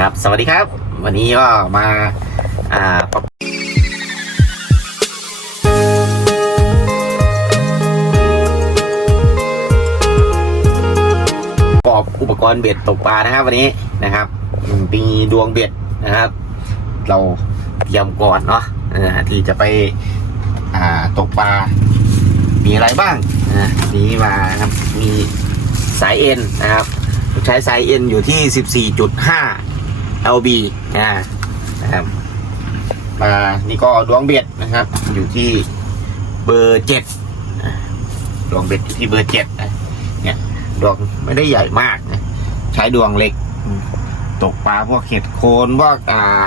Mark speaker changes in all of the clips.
Speaker 1: ครับ สวัสดีครับ วันนี้ก็มาอ่าประกอบอุปกรณ์เบ็ดตกปลานะครับ วันนี้นะครับมีดวงเบ็ดนะครับ เราเตรียมก่อนเนาะที่จะไปอ่าตกปลา มีอะไรบ้างนี้มาครับมีสายเอ็นนะครับใช้ไซส์เอ็นอยู่ที่ 14.5 lb นะนะครับมานี่ก็ดวงเบ็ดนะครับ อยู่ที่เบอร์เจ็ดดวงเบ็ดอยู่ที่เบอร์เจ็ดเนี่ยดวงไม่ได้ใหญ่มากนะใช้ดวงเล็ก ตกปลาพวกเห็ดโคนพวกอ่า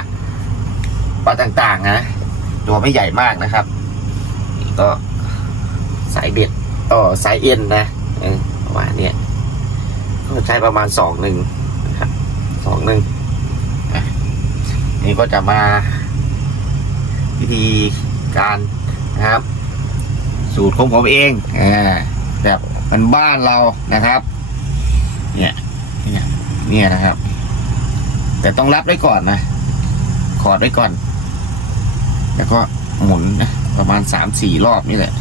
Speaker 1: ปลาต่างๆนะตัวไม่ใหญ่มากนะครับก็สายเบ็ดอ๋อสายเอ็นนะเออประมาณเนี้ยก็ใช้ประมาณสองหนึ่งนะครับสองหนึ่ง นี่ก็จะมาวิธีการนะครับ สูตรของผมเองอแบบมันบ้านเรานะครับ เนี่ยเนี่ยเนี่ยนะครับ แต่ต้องรับไว้ก่อนนะขอดไว้ก่อน แล้วก็หมุนนะประมาณสามสี่รอบนี่แหละ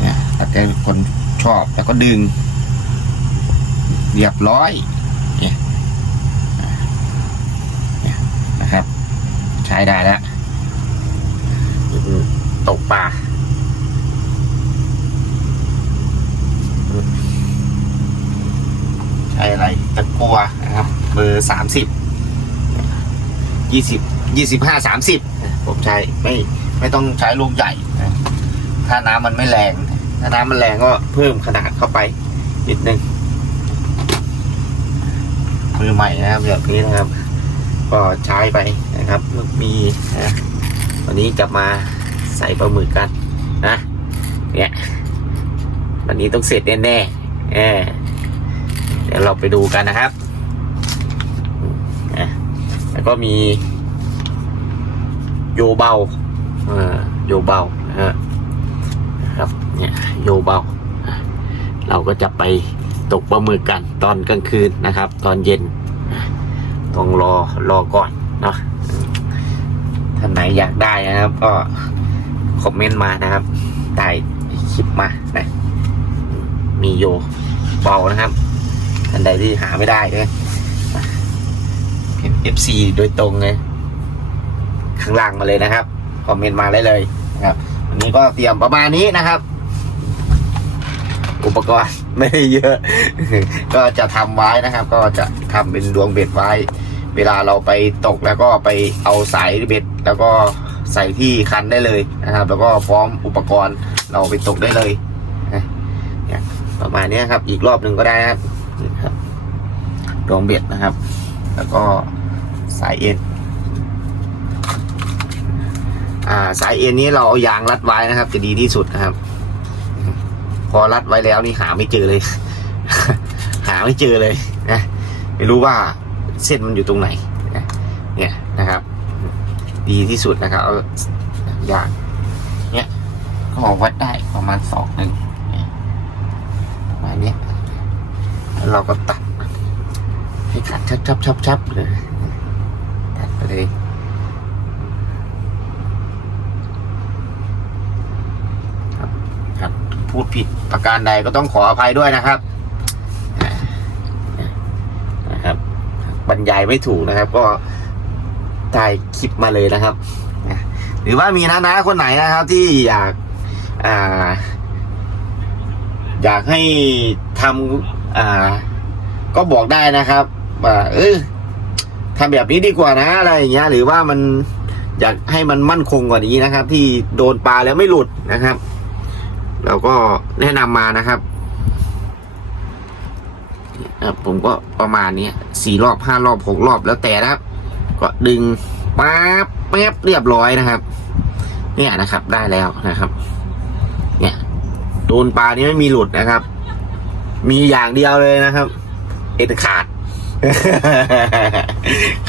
Speaker 1: เนี่ยถ้าเกิดคนชอบแล้วก็ดึง เรียบร้อยเนี่ยนะครับ ใช้ได้แล้วตกปลาใช้อะไรตะกัวนะครับเบอร์สามสิบยี่สิบยี่สิบห้าสามสิบผมใช้ไม่ไม่ต้องใช้ลูกใหญ่นะถ้าน้ำมันไม่แรง ถ้าน้ำมันแรงก็เพิ่มขนาดเข้าไปนิดนึงมือใหม่นะครับแบบนี้นะครับ ก็ใช้ไปนะครับมีนะวันนี้จะมาใส่ปลาหมึกกันนะเนี่ยวันนี้ต้องเสร็จแน่ๆเออเดี๋ยวเราไปดูกันนะครับนะแล้วก็มี โยเบาเออโยเบานะฮะนะครับเนี่ยโยเบาอะเราก็จะไปตกปลาหมึกกันตอนกลางคืนนะครับ ตอนเย็น ต้องรอรอก่อนเนาะท่านไหนอยากได้นะครับ ก็คอมเมนต์มานะครับได้คลิปมานะมีโยเบานะครับท่านใดที่หาไม่ได้เนี่ยเป็น FC โดยตรงเลยข้างล่างมาเลยนะครับคอมเมนต์มาได้เลยนะครับวันนี้ก็เตรียมประมาณนี้นะครับ อุปกรณ์ไม่เยอะ ก็จะทำไว้นะครับ ก็จะทำเป็นดวงเบ็ดไว้ เวลาเราไปตกแล้วก็ไปเอาสายเบ็ด แล้วก็ใส่ที่คันได้เลยนะครับ แล้วก็พร้อมอุปกรณ์เราไปตกได้เลยนะเนี่ยประมาณนี้ครับ อีกรอบหนึ่งก็ได้นะครับดวงเบ็ดนะครับ แล้วก็สายเอ็นอ่าสายเอ็นนี้เราเอายางรัดไว้นะครับ จะดีที่สุดนะครับ พอรัดไว้แล้วนี่หาไม่เจอเลย หาไม่เจอเลยนะไม่รู้ว่า เส้นมันอยู่ตรงไหนเนี่ยนะครับ ดีที่สุดนะครับเอาอย่างเนี่ยก็วัดได้ประมาณสองหนึ่งประมาณนี้แล้วเราก็ตัดให้ขัดชับชับชับชับเลยตัดไปเลยครับพูดผิดประการใดก็ต้องขออภัยด้วยนะครับอ่านะครับ บ รยายไม่ถูกนะครับ ก็ถ่ายคลิปมาเลยนะครับ หรือว่ามีน้าๆคนไหนนะครับ ที่อยากอ่า อยากให้ทำอ่า ก็บอกได้นะครับว่าเออทำแบบนี้ดีกว่านะอะไรอย่างเงี้ย หรือว่ามันอยากให้มันมั่นคงกว่านี้นะครับ ที่โดนปลาแล้วไม่หลุดนะครับ เราก็แนะนำมานะครับ ครับผมก็ประมาณนี้สี่รอบห้ารอบหกรอบแล้วแต่นะครับ ก็ดึงป๊าบแป๊บเรียบร้อยนะครับ เนี่ยนะครับได้แล้วนะครับ เนี่ยโดนปลานี้ไม่มีหลุดนะครับ มีอย่างเดียวเลยนะครับ เอ็นขาด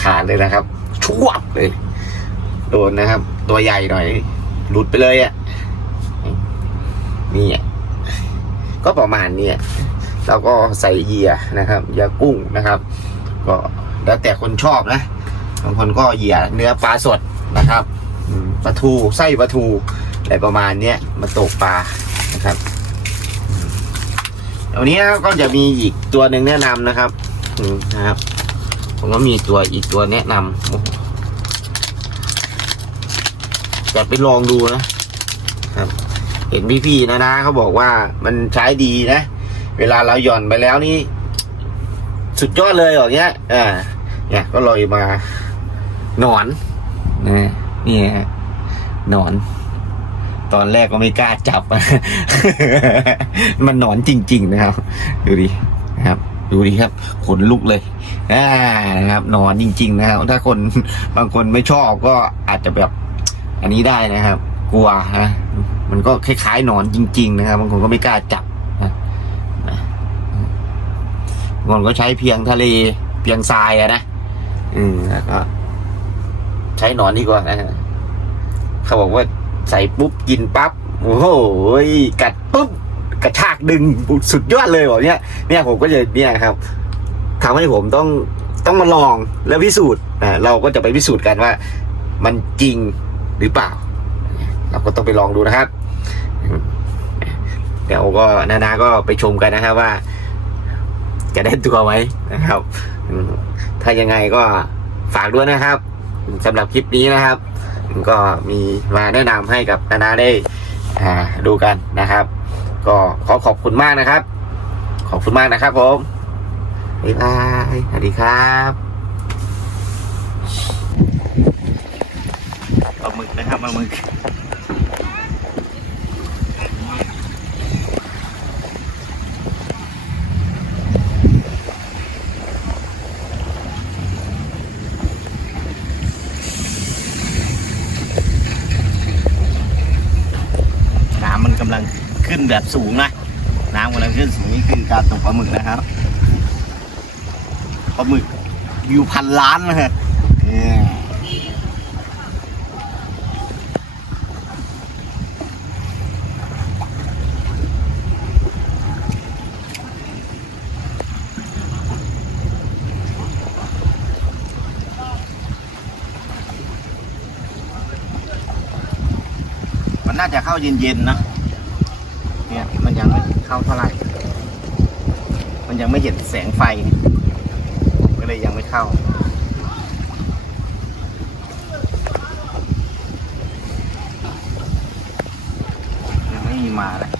Speaker 1: ขาดเลยนะครับ ชวบเลย โดนนะครับ ตัวใหญ่หน่อย หลุดไปเลยอะ่ะนี่อะก็ประมาณนี้ย แล้วก็ใส่เหยื่อนะครับเหยื่อกุ้งนะครับ ก็แล้วแต่คนชอบนะบางคนก็เหยื่อเนื้อปลาสดนะครับปลาทูไส้ปลาทูอะไรประมาณเนี้ยมาตกปลานะครับอืมวันนี้ก็จะมีอีกตัวหนึ่งแนะนำนะครับนะครับ ผมก็มีตัวอีกตัวแนะนำโอ้โหจะไปลองดูนะครับ เห็นพี่ๆนะนะเขาบอกว่ามันใช้ดีนะ เวลาเราหย่อนไปแล้วนี่ สุดยอดเลยอย่างเงี้ยอ่าเนี่ยก็ลอยมา หนอนนะนี่ฮะหนอน ตอนแรกก็ไม่กล้าจับ มันหนอนจริง ๆ นะครับ ดูดินะครับดูดิครับขนลุกเลยอ่านะครับหนอนจริง ๆ นะครับถ้าคนบางคนไม่ชอบก็อาจจะแบบ อันนี้ได้นะครับ กลัวนะมันก็คล้ายๆหนอนจริง ๆ นะครับ บางคนก็ไม่กล้าจับนะนะ บางคนก็ใช้เพียงทะเลเพียงทรายอะนะอืมแล้วก็ ใช้หนอนดีกว่านะเขาบอกว่าใส่ปุ๊บกินปั๊บโอ้โหกัดปุ๊บกระชากดึงสุดยอดเลยบอกเนี่ยเนี่ยผมก็จะเนี่ยครับทำให้ผมต้องต้องมาลองแล้วพิสูจน์อ่าเราก็จะไปพิสูจน์กันว่า มันจริงหรือเปล่า เราก็ต้องไปลองดูนะครับ เดี๋ยวก็นานาก็ไปชมกันนะครับว่า จะได้ตัวไหมนะครับ ถ้ายังไงก็ฝากด้วยนะครับสำหรับคลิปนี้นะครับ ก็มีมาแนะนำให้กับนานาได้ดูกันนะครับ ก็ขอขอบคุณมากนะครับ ขอบคุณมากนะครับผมบ๊ายบายสวัสดีครับปลาหมึกนะครับปลาหมึก น้ำมันกำลังขึ้น แบบสูงนะน้ำกำลังขึ้นสูงนี่คือการตกปลาหมึกนะครับปลาหมึกวิวพันล้านนะฮะเนี่ยมันน่าจะเข้าเย็นๆนะ เนี่ยมันยังไม่เข้าเท่าไหร่ มันยังไม่เห็นแสงไฟ ก็เลยยังไม่เข้า ยังไม่มีมาเลย